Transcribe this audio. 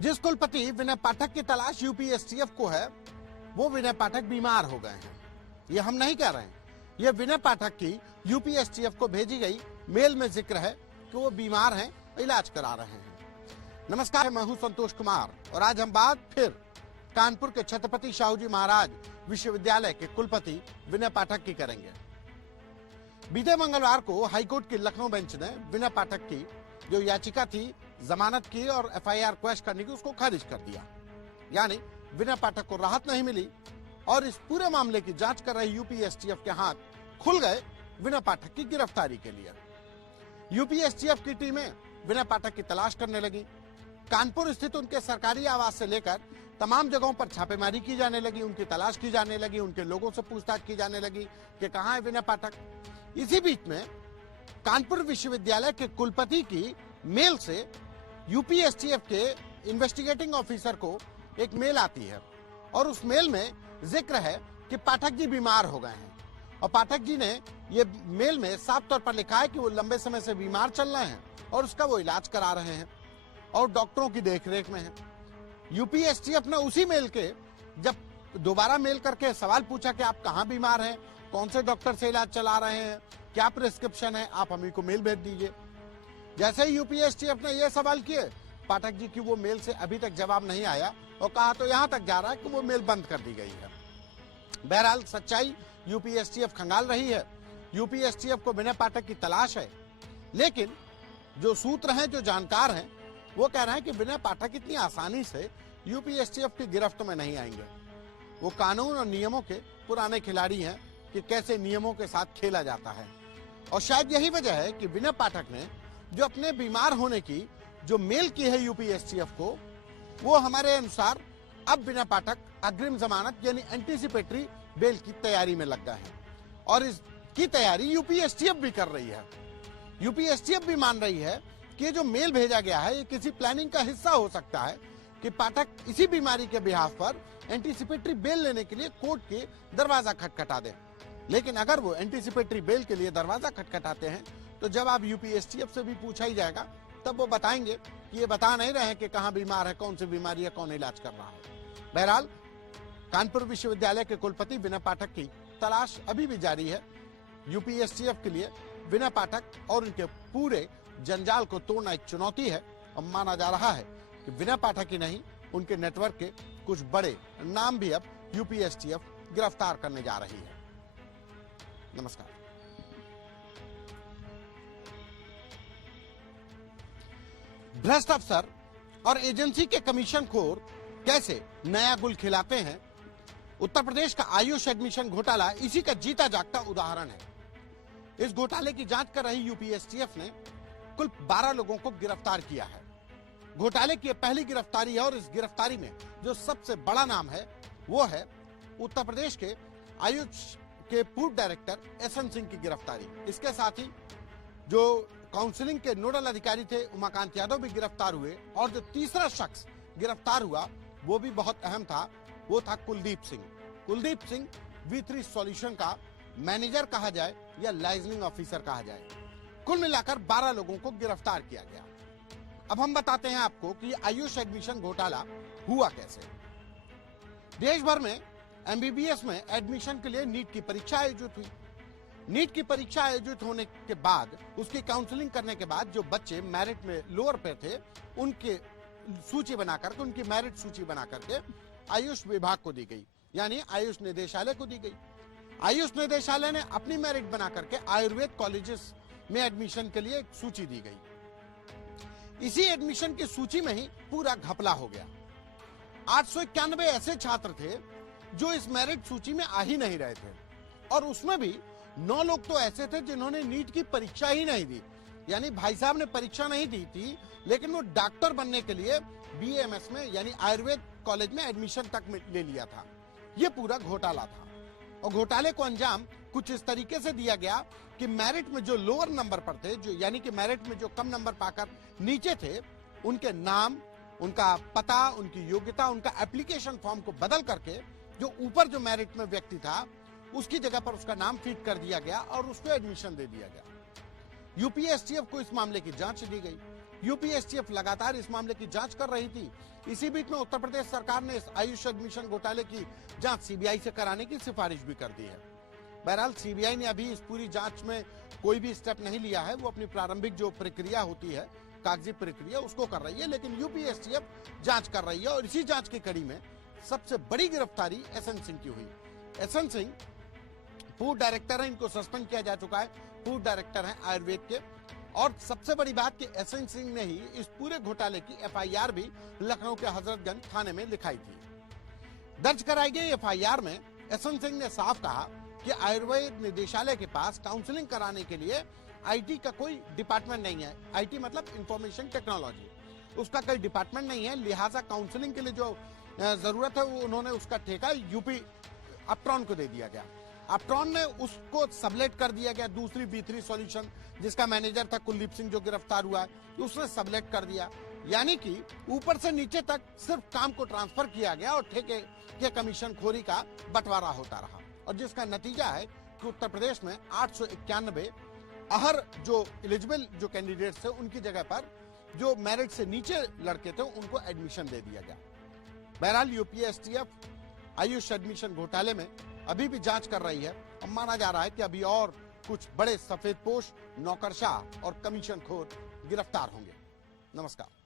जिस कुलपति विनय पाठक की तलाश यूपीएससीएफ को है, वो विनय पाठक बीमार हो गए हैं। ये हम नहीं कह रहे हैं, ये विनय पाठक की यूपीएससीएफ को भेजी गई मेल में जिक्र है कि वो बीमार हैं, इलाज करा रहे हैं। नमस्कार, मैं हूं संतोष कुमार और आज हम बात फिर कानपुर के छत्रपति शाहूजी महाराज विश्वविद्यालय के कुलपति विनय पाठक की करेंगे। बीते मंगलवार को हाईकोर्ट की लखनऊ बेंच ने विनय पाठक की जो याचिका थी जमानत की और एफआईआर क्वैश करने की, उसको खारिज कर दिया। यानी विनय पाठक को राहत नहीं मिली और इस पूरे मामले की जांच कर रही यूपीएससीएफ के हाथ खुल गए विनय पाठक की गिरफ्तारी के लिए। यूपीएससीएफ की टीमें विनय पाठक की तलाश करने लगी। कानपुर स्थित उनके सरकारी आवास से लेकर तमाम जगहों पर छापेमारी की जाने लगी, उनकी तलाश की जाने लगी, उनके लोगों से पूछताछ की जाने लगी कि कहां है विनय पाठक। इसी बीच में कानपुर विश्वविद्यालय के कुलपति की मेल से यूपीएससीएफ के इन्वेस्टिगेटिंग ऑफिसर को एक मेल आती है और उस मेल में जिक्र है कि पाठक जी बीमार हो गए हैं और पाठक जी ने ये मेल में साफ तौर पर लिखा है कि वो लंबे समय से बीमार चल रहे हैं और उसका वो इलाज करा रहे हैं और डॉक्टरों की देखरेख में है। यूपीएससीएफ ने उसी मेल के जब दोबारा मेल करके सवाल पूछा कि आप कहां बीमार हैं, कौन से डॉक्टर से इलाज चला रहे हैं, क्या प्रिस्क्रिप्शन है, आप हमें को मेल भेज दीजिए। जैसे ही यूपीएससीएफ ने यह सवाल किए, पाठक जी की वो मेल से अभी तक जवाब नहीं आया और कहा तो यहां तक जा रहा है कि वो मेल बंद कर दी गई है। बहरहाल सच्चाई यूपीएससीएफ खंगाल रही है। यूपीएससीएफ को विनय पाठक की तलाश है, लेकिन जो सूत्र हैं, जो जानकार हैं, वो कह रहे हैं कि विनय पाठक इतनी आसानी से यूपीएससीएफ की गिरफ्त में नहीं आएंगे। वो कानून और नियमों के पुराने खिलाड़ी हैं कि कैसे नियमों के साथ खेला जाता है और शायद यही वजह है कि विनय पाठक ने जो अपने बीमार होने की जो मेल की है यूपीएससीएफ को, वो हमारे अनुसार अब विनय पाठक अग्रिम जमानत यानी एंटीसिपेटरी बेल की तैयारी में लग गए हैं और इसकी तैयारी यूपीएससीएफ भी कर रही है। यूपीएससीएफ भी मान रही है कि ये जो मेल भेजा गया है, ये किसी प्लानिंग का हिस्सा हो सकता है कि पाठक इसी बीमारी के बिहाफ पर एंटीसिपेटरी बेल लेने के लिए कोर्ट के दरवाजा खटखटा दे। लेकिन अगर वो एंटीसिपेटरी बेल के लिए दरवाजा खटखटाते हैं तो जब आप यूपीएससीएफ से भी पूछा ही जाएगा, तब वो बताएंगे कि ये बता नहीं रहे हैं कि कहां बीमार है, कौन सी बीमारी है, कौन इलाज कर रहा है। बहरहाल कानपुर विश्वविद्यालय के कुलपति विनय पाठक की तलाश अभी भी जारी है। यूपीएससीएफ के लिए विनय पाठक और उनके पूरे जंजाल को तोड़ना एक चुनौती है और माना जा रहा है कि विनय पाठक ही नहीं, उनके नेटवर्क के कुछ बड़े नाम भी अब यूपीएससीएफ गिरफ्तार करने जा रही है। नमस्कार। भ्रष्ट अफसर और एजेंसी के कमीशनखोर कैसे नया गुल खिलाते हैं, उत्तर प्रदेश का आयुष एडमिशन घोटाला इसी का जीता जागता उदाहरण है। इस घोटाले की जांच कर रही यूपीएससीएफ ने कुल 12 लोगों को गिरफ्तार किया है। घोटाले की पहली गिरफ्तारी है और इस गिरफ्तारी में जो सबसे बड़ा नाम है वो है उत्तर प्रदेश के आयुष के पूर्व डायरेक्टर एसएन सिंह की गिरफ्तारी। इसके साथ ही जो काउंसलिंग के नोडल अधिकारी थे उमाकांत यादव भी गिरफ्तार हुए और जो तीसरा शख्स गिरफ्तार हुआ वो भी बहुत अहम था, वो था कुलदीप सिंह। कुलदीप सिंह V3 सॉल्यूशन का मैनेजर कहा जाए या लाइजनिंग ऑफिसर कहा जाए। कुल मिलाकर 12 लोगों को गिरफ्तार किया गया। अब हम बताते हैं आपको कि आयुष एडमिशन घोटाला हुआ कैसे। देश भर में एमबीबीएस में एडमिशन के लिए नीट की परीक्षा आयोजित हुई। नीट की परीक्षा आयोजित होने के बाद, उसकी काउंसलिंग करने के बाद जो बच्चे मेरिट में लोअर पे थे, उनके सूची बनाकर के, उनकी मेरिट सूची बनाकर के आयुष विभाग को दी गई, यानी आयुष निदेशालय को दी गई। आयुष निदेशालय ने अपनी मेरिट बना करके आयुर्वेद कॉलेजेस में एडमिशन के लिए एक सूची दी गई। इसी एडमिशन की सूची में ही पूरा घपला हो गया। 891 ऐसे छात्र थे जो इस मेरिट सूची में आ ही नहीं रहे थे और उसमें भी 9 लोग तो ऐसे थे जिन्होंने नीट की परीक्षा ही नहीं दी। यानी भाई साहब ने परीक्षा नहीं दी थी, लेकिन वो डॉक्टर बनने के लिए बीएमएस में यानी आयुर्वेद कॉलेज में एडमिशन तक ले लिया था। ये पूरा घोटाला था और घोटाले को अंजाम कुछ इस तरीके से दिया गया कि मेरिट में जो लोअर नंबर पर थे, जो यानी कि मेरिट में जो कम नंबर पाकर नीचे थे, उनके नाम, उनका पता, उनकी योग्यता, उनका एप्लीकेशन फॉर्म को बदल करके जो ऊपर जो मेरिट में व्यक्ति था उसकी जगह पर उसका नाम फीड कर दिया गया और उसको एडमिशन दे दिया गया। यूपीएससीएफ को इस मामले की जांच दी गई। यूपीएसटीएफ लगातार इस मामले की जांच कर रही थी। इसी बीच में उत्तर प्रदेश सरकार ने इस आयुष एडमिशन घोटाले की जांच सीबीआई से कराने की सिफारिश भी कर दी है। बहरहाल सीबीआई ने अभी इस पूरी जांच में कोई भी स्टेप नहीं लिया है। वो अपनी प्रारंभिक जो प्रक्रिया होती है, कागजी प्रक्रिया, उसको कर रही है, लेकिन यूपीएसटीएफ जांच कर रही है। और इसी जांच की कड़ी में सबसे बड़ी गिरफ्तारी एसएन सिंह की हुई। एसएन सिंह फूड डायरेक्टर है, इनको सस्पेंड किया जा चुका है। फूड डायरेक्टर है आयुर्वेद के। और सबसे बड़ी बात कि एसएन सिंह ने ही इस पूरे घोटाले की एफआईआर भी लखनऊ के हजरतगंज थाने में लिखाई थी। दर्ज कराई गई एफआईआर में एसएन सिंह ने साफ कहा कि आयुर्वेद निदेशालय के पास काउंसलिंग कराने के लिए आईटी का कोई डिपार्टमेंट नहीं है। आईटी मतलब इंफॉर्मेशन टेक्नोलॉजी, उसका कोई डिपार्टमेंट नहीं है। लिहाजा काउंसलिंग के लिए जो जरूरत है वो उन्होंने उसका ठेका यूपी अपट्रॉन को दे दिया गया। अपट्रॉन ने उसको सबलेट कर दिया गया। दूसरी B3 सॉल्यूशन जिसका मैनेजर था कुलदीप सिंह जो गिरफ्तार हुआ है, उसने सबलेट कर दिया। यानी कि 91 से नीचे तक सिर्फ काम को ट्रांसफर किया गया और ठेके के कमीशन खोरी का बंटवारा होता रहा। और जिसका नतीजा है कि उत्तर प्रदेश में 891 अहर जो एलिजिबल जो कैंडिडेट्स थे उनकी जगह पर जो मेरिट से नीचे लड़के थे उनको एडमिशन दे दिया गया। बहरहाल यूपीएसटीएफ आयुष एडमिशन घोटाले में अभी भी जांच कर रही है। अब माना जा रहा है कि अभी और कुछ बड़े सफेदपोश, नौकरशाह और कमीशन खोर गिरफ्तार होंगे। नमस्कार।